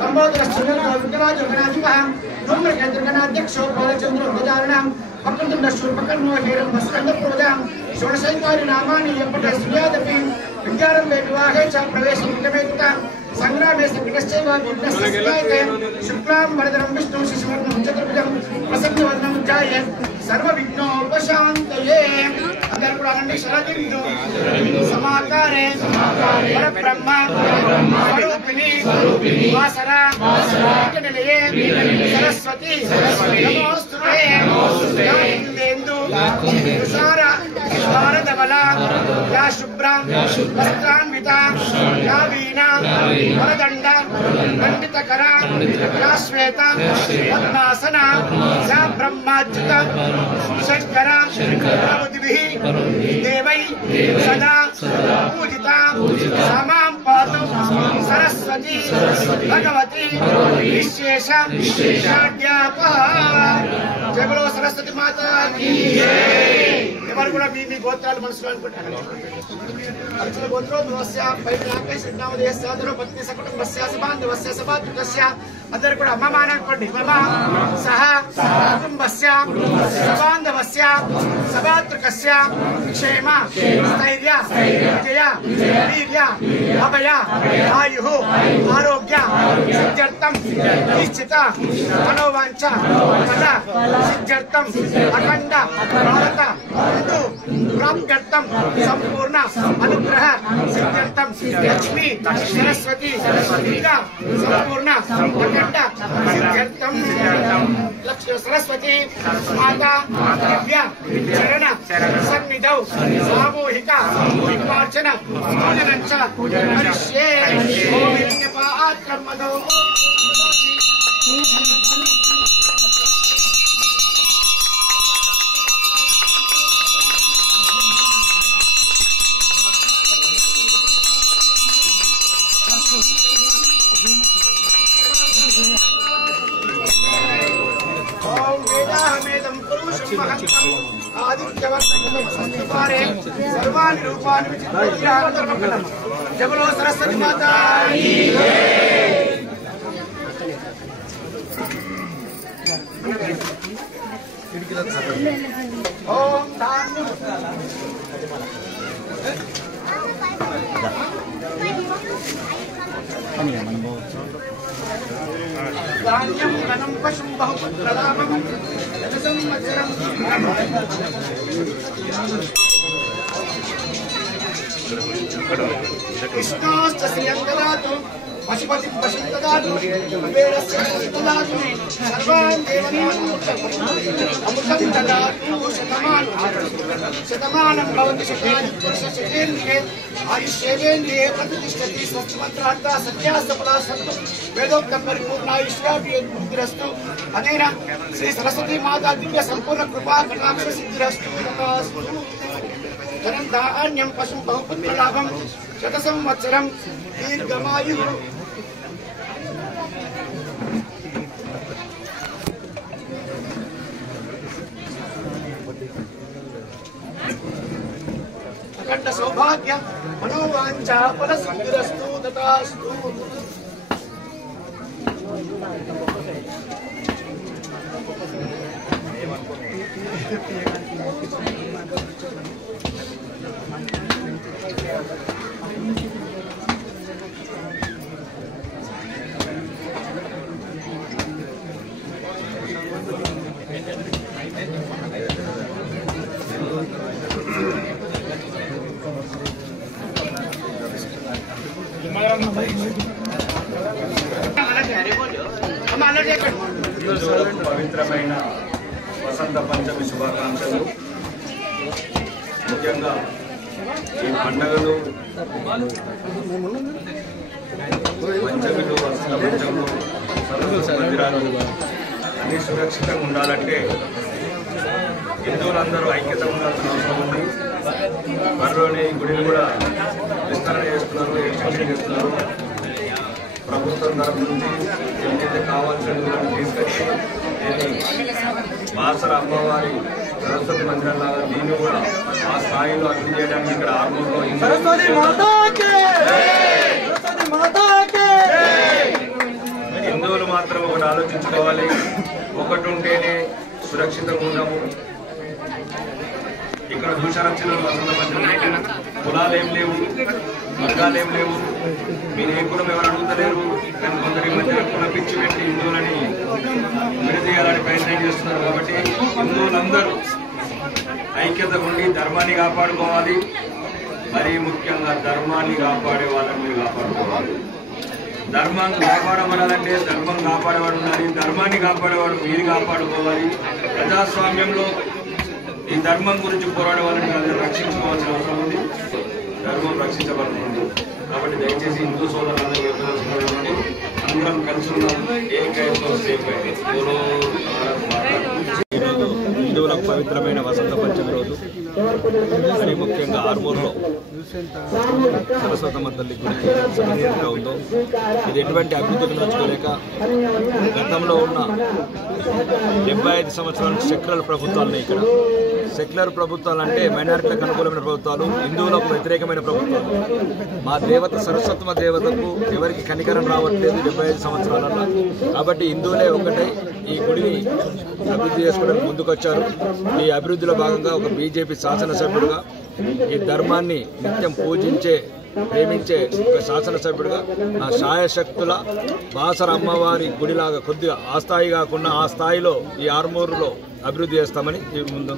लंबोदर विघ्नराज गणाधिपः धूम्रकेन्द्रगणाध्यक्षो बालचंद्रो गजाननः वक्रतुंड शूर्पकर्णो हिरण्यस्कन्धपूर्वजां षोडशैतानि नामानि यपटे श्रीयादपि विद्यारम्भे विवाहे च प्रवेशं कृतमेतुता संग्रामे संकटश्चैव विघ्नस्य शिवायते शुक्लां वरदनं विष्णुं शशिवर्णं चतुर्भुजं प्रसन्नवदनं ध्याये सर्वविघ्नोपशान्तये अंदर पुराणि शरदिन्दु समाकारे परब्रह्म स्वरूपिणी वासरा निलये सरस्वती नमोस्तुते इंदेन्दु तुषारा शारदबला या शुभ्रा वस्त्रान्विता या वीणा वरदण्डा खण्डितकरा या श्वेता पद्मासना या ब्रह्माच्युता शंकरा प्रभुद्भिः देवै सदा पूजिता समां पातु सरस्वती भगवती विशेष जय बोलो सरस्वती माता की ఎవరు కూడా మీ గోత్రాలు మనసులో అనుకుంటారు అర్చన గోత్రోద్భవస్య పైనాకే శ్రీనామదేశ పత్ని సకుటుంబస్య సబాంధవస్య సబాతృకస్య అందరూ కూడా అమ్మ మాననుకోండి మమ సహ కుటుంబస్య సబాంధవస్య సబాతృకస్య క్షేమ స్థైర్య విజయ వీర్య అభయ ఆయు ఆరోగ్య సిద్ధ్యర్థం నిశ్చిత మనోవాంఛ ఫల సిద్ధ్యర్థం అఖండ భారత प्राप्त्यर्थम संपूर्ण अनुग्रह सिद्ध्यर्थम लक्ष्मी सरस्वती विद्या संपूर्ण अखंड सिद्ध्यर्थम लक्ष्मी सरस्वती माता दिव्य चरण सन्निधौ सामूहिक दीपार्चन पूजनं च करिष्ये ओम यज्ञपात्रं मदो सर्वाणि रूपाणि जय बोलो सरस्वती माता की ओम धान्यं धनं पशुं बहुपुत्रलाभं संवत्सरं कृष्णोश्च श्रियं ददातु पशुपतिं पशुं ददातु कुबेरस्य ददातु सर्वान् देवतान् अमृतं ददातु शतमानं भवति शतानि पुरुषशतेन्द्रिये आयुष्येवेन्द्रिये प्रतिष्ठति स्वस्तिमन्त्रार्था सत्या सफला सन्तु वेदोक्तं परिपूर्णायुष्याभिवृद्धिरस्तु अनेन श्री सरस्वती माता दिव्य संपूर्ण कृपा कटाक्ष सिद्धिरस्तु तथास्तु धनं धान्यं पशुं बहुपुत्रलाभं शतसंवत्सरं दीर्घमायुः अखंड सौभाग्य मनोवांछा फलसिद्धिरस्तु तथास्तु పవిత్రమైన వసంత పంచమి శుభాకాంక్షలు. ముఖ్యంగా ఈ పండుగలు పంచమిలు వసంత పంచములు మందిరాలు అన్ని సురక్షితంగా ఉండాలంటే హిందువులందరూ ఐక్యత ఉండాల్సిన అవసరం ఉంది. త్వరలోనే గుడిని కూడా విస్తరణ చేస్తున్నారు, ఎక్స్టెన్షన్ చేస్తున్నారు. ప్రభుత్వం తరఫు నుంచి ఏదైతే కావాల్సిన తీసుకొచ్చి బాసర అమ్మవారి సరస్వతి మందిరం లాగా దీన్ని కూడా ఆ స్థాయిలో అభివృద్ధి చేయడానికి ఇక్కడ ఆర్మూర్లో మాత్రం ఒకటి ఆలోచించుకోవాలి. ఒకటి ఉంటేనే సురక్షితంగా ఉన్నాము. ఇక్కడ చూశారచ్చిన వసంత పంచమి కులాలు ఏం లేవు, వర్గాలు ఏం లేవు. మీరు ఏ కులం ఎవరు అడుగుతలేరు. కానీ కొందరి మధ్య కుల పిచ్చి పెట్టి హిందువులని విడదీయాలని ప్రయత్నం చేస్తున్నారు. కాబట్టి హిందువులందరూ ఐక్యత ఉండి ధర్మాన్ని కాపాడుకోవాలి. మరీ ముఖ్యంగా ధర్మాన్ని కాపాడే వాళ్ళని మీరు కాపాడుకోవాలి. ధర్మం కాపాడబడాలంటే ధర్మం కాపాడేవాడు ఉండాలి. ధర్మాన్ని కాపాడేవాడు మీరు కాపాడుకోవాలి. ప్రజాస్వామ్యంలో ఈ ధర్మం గురించి పోరాడే వాళ్ళని అందరూ రక్షించుకోవాల్సిన అవసరం ఉంది. ధర్మం రక్షించబడుతుంది. కాబట్టి దయచేసి హిందూ సోదరులందరూ చెప్పదలుచుకోవాలండి. అందరం కలిసి ఉన్నాం. ఈరోజు హిందువులకు పవిత్రమైన వసంత పంచమి రోజు మరీ ముఖ్యంగా ఆర్మూర్లో సరస్వతమ్మ తల్లి గుడికి సన్నిహితంగా ఉందో ఇది ఎటువంటి అభివృద్ధికి నోచుకోలేక గతంలో ఉన్న 75 సంవత్సరాల సెక్యులర్ ప్రభుత్వాలు ఇక్కడ సెక్యులర్ ప్రభుత్వాలు అంటే మైనారిటీలకు అనుకూలమైన ప్రభుత్వాలు, హిందువులకు వ్యతిరేకమైన ప్రభుత్వాలు. మా దేవత సరస్వతమ్మ దేవతకు ఎవరికి కనికరం రావట్లేదు 75 సంవత్సరాలలో. కాబట్టి హిందువులే ఒకటే ఈ గుడిని అభివృద్ధి చేసుకోవడానికి ముందుకొచ్చారు. ఈ అభివృద్ధిలో భాగంగా ఒక బీజేపీ శాసనసభ్యుడిగా ఈ ధర్మాన్ని నిత్యం పూజించే ప్రేమించే ఒక శాసనసభ్యుడిగా నా శాయశక్తుల బాసర అమ్మవారి గుడిలాగా కొద్దిగా ఆ స్థాయి కాకుండా ఆ స్థాయిలో ఈ ఆర్మూరులో అభివృద్ధి చేస్తామని ముందు